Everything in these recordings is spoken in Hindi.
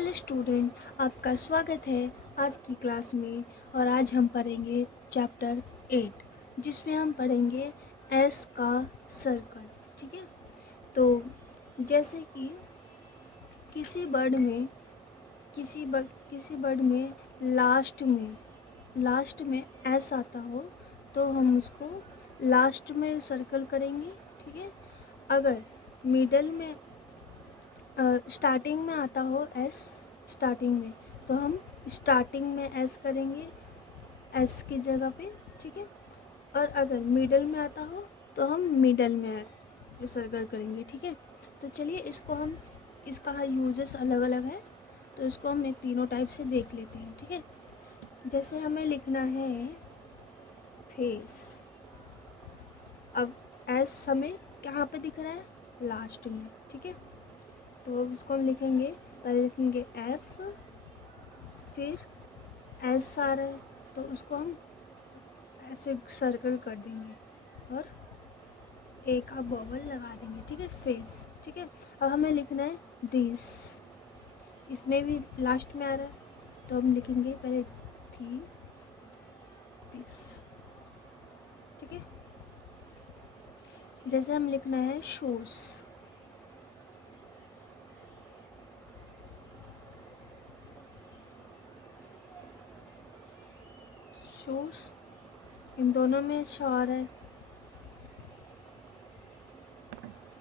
हेलो स्टूडेंट, आपका स्वागत है आज की क्लास में। और आज हम पढ़ेंगे चैप्टर 8 जिसमें हम पढ़ेंगे एस का सर्कल। ठीक है, तो जैसे कि किसी वर्ड में लास्ट में एस आता हो तो हम उसको लास्ट में सर्कल करेंगे। ठीक है, अगर मिडल में स्टार्टिंग में आता हो एस स्टार्टिंग में, तो हम स्टार्टिंग में एस करेंगे एस की जगह पे। ठीक है, और अगर मिडल में आता हो तो हम मिडल में सर्कल करेंगे। ठीक है, तो चलिए इसका यूजेस अलग अलग है, तो इसको हम एक तीनों टाइप से देख लेते हैं। ठीक है, जैसे हमें लिखना है फेस। अब एस हमें कहाँ पे दिख रहा है? लास्ट में। ठीक है, तो उसको हम लिखेंगे, पहले लिखेंगे एफ, फिर एस आ रहा है तो उसको हम ऐसे सर्कल कर देंगे और ए का बॉबल लगा देंगे। ठीक है, फेस। ठीक है, अब हमें लिखना है दिस, इसमें भी लास्ट में आ रहा है तो हम लिखेंगे पहले थी दिस। ठीक है, जैसे हम लिखना है शूज़, शूज़ इन दोनों में श आ रहा है।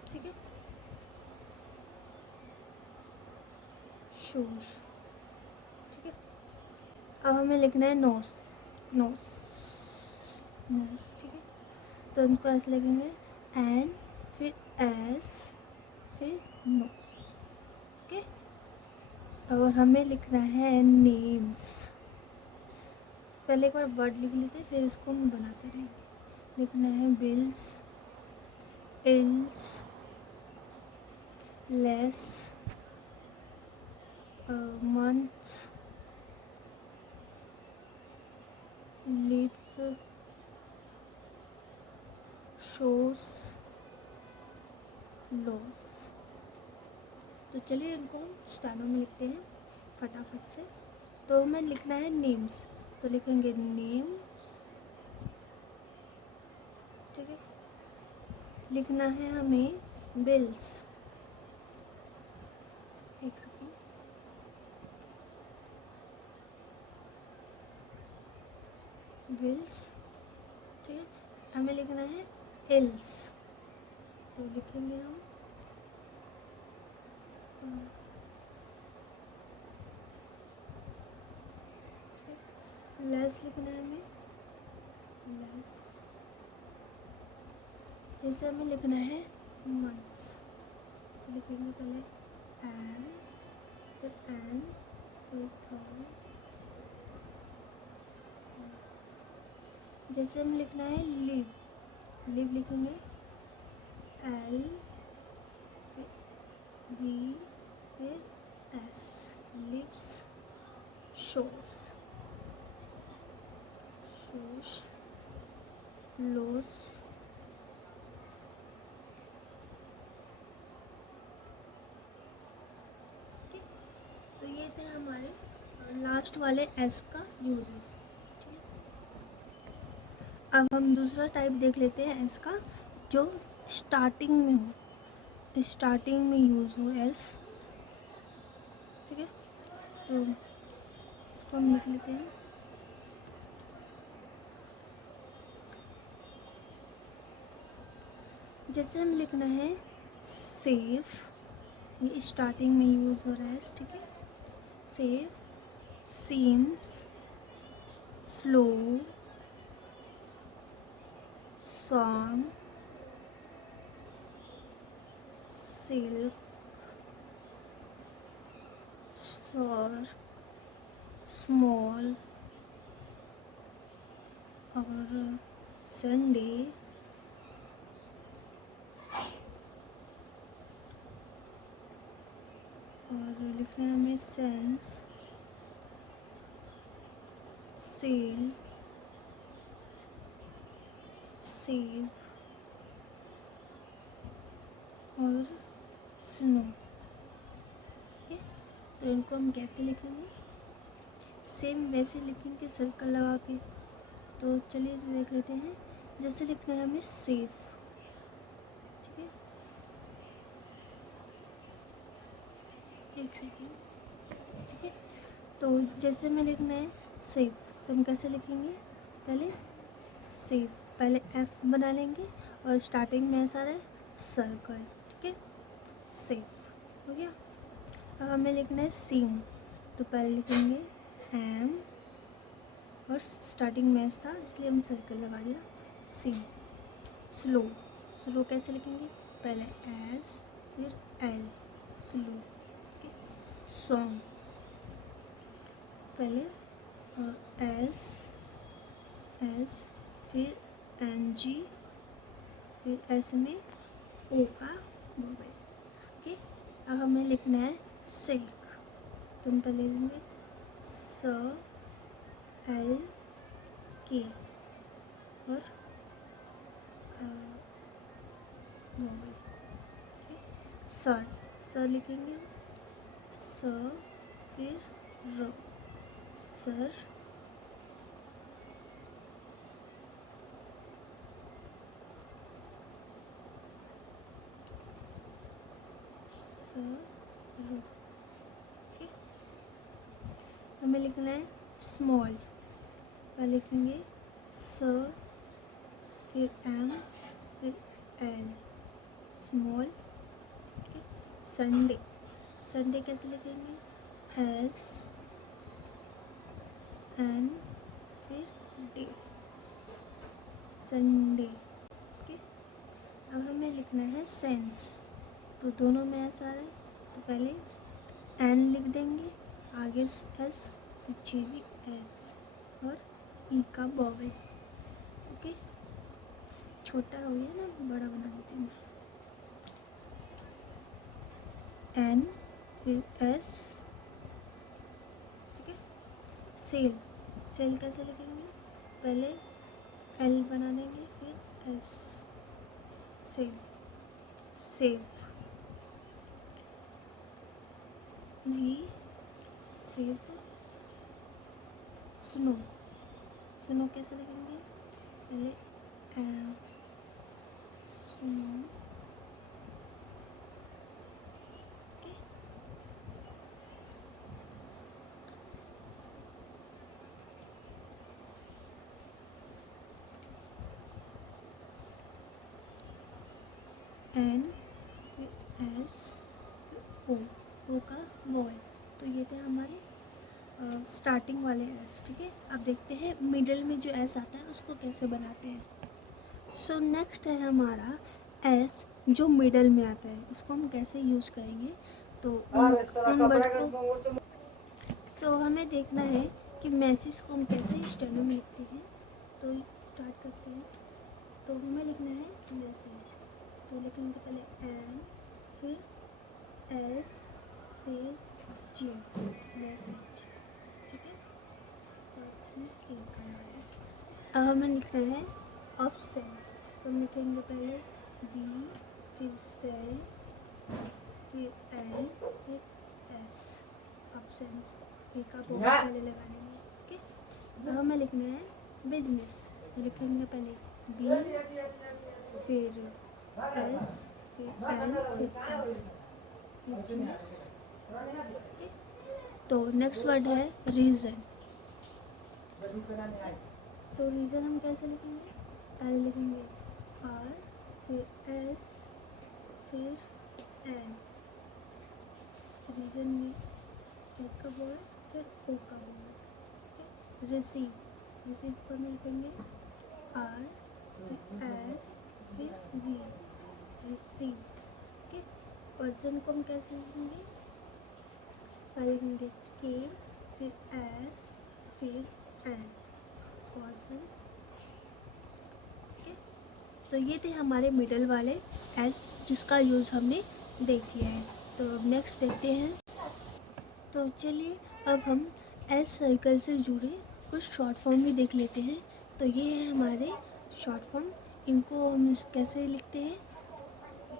ठीक है, शूज़। ठीक है, अब हमें लिखना है नोस, नोस, नोस। ठीक है, तो उनको ऐसे लिखेंगे एन, फिर एस, फिर नोस। ओके, और हमें लिखना है नेम्स। पहले एक बार वर्ड लिख लेते फिर इसको हम बनाते रहेंगे। लिखना है bills, ills, less, months, lips, shows, loss. तो चलिए इनको हम स्टैनो में लिखते हैं फटाफट से। तो हमें लिखना है नेम्स, तो लिखेंगे नेम्स। ठीक है, लिखना है हमें बिल्स। एक सेकेंड, बिल्स। ठीक है, हमें लिखना है इल्स, तो लिखेंगे हम लेस। लिखना है हमें लेस। जैसे हमें लिखना है मंथ्स, तो लिखेंगे पहले एन, फिर थर्ड। जैसे हमें लिखना है लिव, लिव लिखेंगे एल, फिर वी, फिर एस, लिव्स। शोस, शोश, लोस, तो ये थे हमारे लास्ट वाले एस का यूजेस। ठीक है, अब हम दूसरा टाइप देख लेते हैं एस का, जो स्टार्टिंग में हो, स्टार्टिंग में यूज़ हो एस। ठीक है, तो इसको हम लिख लेते हैं। जैसे हम लिखना है सेफ, ये स्टार्टिंग में यूज़ हो रहा है। ठीक है, safe, seems, slow, song, silk, sore, small और संडे, और लिखना है हमें सेंस, सेल, सेव और स्नो। ठीक है, तो तो इनको हम कैसे लिखेंगे, सेम वैसे लिखेंगे सर्कल लगा के। तो चलिए देख लेते हैं। जैसे लिखना है हमें सेफ, ठीक है, एक सेकेंड, ठीक है। तो जैसे हमें लिखना है सेफ, तो हम कैसे लिखेंगे, पहले सेफ, पहले एफ बना लेंगे और स्टार्टिंग में ऐसा रहे सर्कल, ठीक है, सेफ हो गया। अब हमें लिखना है सीम, तो पहले लिखेंगे एम और स्टार्टिंग में एस था इसलिए हम सर्कल लगा दिया, सीम। स्लो, स्लो कैसे लिखेंगे, पहले एस फिर एल, स्लो, ठीक है। सॉन्ग, पहले एस एस फिर एन जी फिर एस में ओ का वोवेल, ओके। अब हमें लिखना है सिल्क, तो हम पहले लेंगे स एल के और वोवेल, ठीक। सर, सर लिखेंगे स फिर र, सर, ठीक। हमें लिखना है स्मॉल, पहले लिखेंगे स फिर एम फिर एल, स्मॉल, ठीक। संडे, संडे कैसे लिखेंगे, एस एन फिर डे, संडे, ठीक है। अब हमें लिखना है सेंस, तो दोनों में ऐसा है, तो पहले एन लिख देंगे, आगे एस पीछे भी एस और ई का वोवेल, ओके। छोटा हो गया ना, बड़ा बना देती हूँ मैं, एन फिर एस, ठीक है। सेल, सेल कैसे लिखेंगे, पहले एल बना देंगे फिर S, sell, save, V save. Snow, snow कैसे लिखेंगे, पहले snow, okay. N S O, O का बॉय, तो ये थे हमारे स्टार्टिंग वाले एस, ठीक है। अब देखते हैं मिडिल में जो एस आता है उसको कैसे बनाते हैं। सो नेक्स्ट है हमारा एस जो मिडल में आता है, उसको हम कैसे यूज़ करेंगे, तो उन वर्ड को, सो हमें देखना है कि मैसेज को हम कैसे स्टेनो में लिखते हैं। तो स्टार्ट करते हैं, तो हमें लिखना है मैसेज, तो लिखेंगे पहले एम फिर एस फिर जी, मैसेज, ठीक है। तो इसमें ए करना है। अब हमें लिखना है ऑप्शंस, तो हम लिखेंगे पहले वी फिर से फिर एन फिर एस, ऑप्शंस, ए का बोर्ड पहले लगा लेंगे, ओके। अब हमें लिखना है बिजनेस, तो लिखेंगे पहले बी फिर एस फिर एन फिर एस, बिजनेस, ओके। तो नेक्स्ट वर्ड है रीज़न, तो रीज़न हम कैसे लिखेंगे, पहले लिखेंगे आर फिर एस फिर एन, रीज़न में ए का वर्ड फिर ओ का वर्ड, रिसीव, रिसीव पर हम लिखेंगे आर फिर एस फिर वी, रिसीव, ओके। पर्सन को हम कैसे लिखेंगे, पहले लिखेंगे के फिर एस फिर एन, पर्सन, ठीक है। तो ये थे हमारे मिडल वाले एस जिसका यूज़ हमने देख लिया है। तो अब नेक्स्ट देखते हैं। तो चलिए अब हम एस सर्कल से जुड़े कुछ शॉर्ट फॉर्म भी देख लेते हैं। तो ये है हमारे शॉर्ट फॉर्म, इनको हम कैसे लिखते हैं,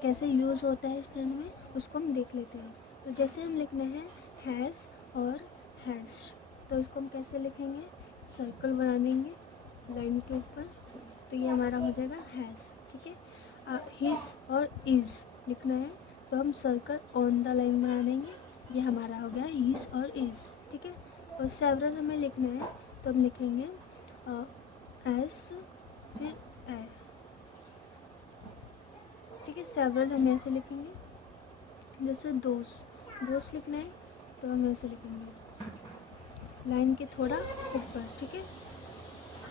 कैसे यूज़ होता है स्टैंड में, उसको हम देख लेते हैं। तो जैसे हम लिखना है हैज़ और हैज़। तो इसको हम कैसे लिखेंगे, सर्कल बना देंगे लाइन के ऊपर, तो ये हमारा हो जाएगा हैज़। ठीक है, हिज और इज़ लिखना है तो हम सर्कल ऑन द लाइन बना देंगे, ये हमारा हो गया हिज और इज़। ठीक है, और सेवरल हमें लिखना है तो हम लिखेंगे एस फिर ए। ठीक है, सेवरल हम ऐसे लिखेंगे। जैसे दोस्त लिखना है तो हम ऐसे लिखेंगे लाइन के थोड़ा ऊपर। ठीक है,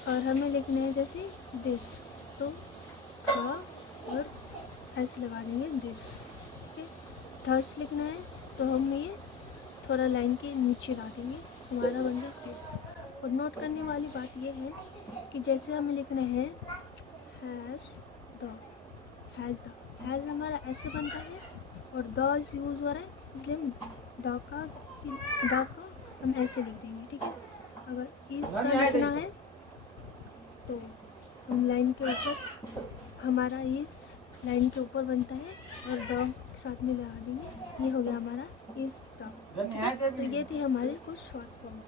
और हमें लिखना है जैसे दिस, तो था और ऐसे लगा देंगे दिस। ठीक है, थर्स लिखना है तो हम ये थोड़ा लाइन के नीचे ला देंगे, हमारा बन गया दिस। और नोट करने वाली बात यह है कि जैसे हमें लिखना है हैज़ द, हैज़ हमारा ऐसे बनता है और द यूज़ हो रहा है, इसलिए हम द का हम ऐसे लिख देंगे। ठीक है, अगर इस का लिखना है तो हम लाइन के ऊपर, हमारा इस लाइन के ऊपर बनता है और द साथ में लगा देंगे, ये हो गया हमारा इस द। ठीक है, तो ये थी हमारी कुछ शॉर्ट फॉर्म।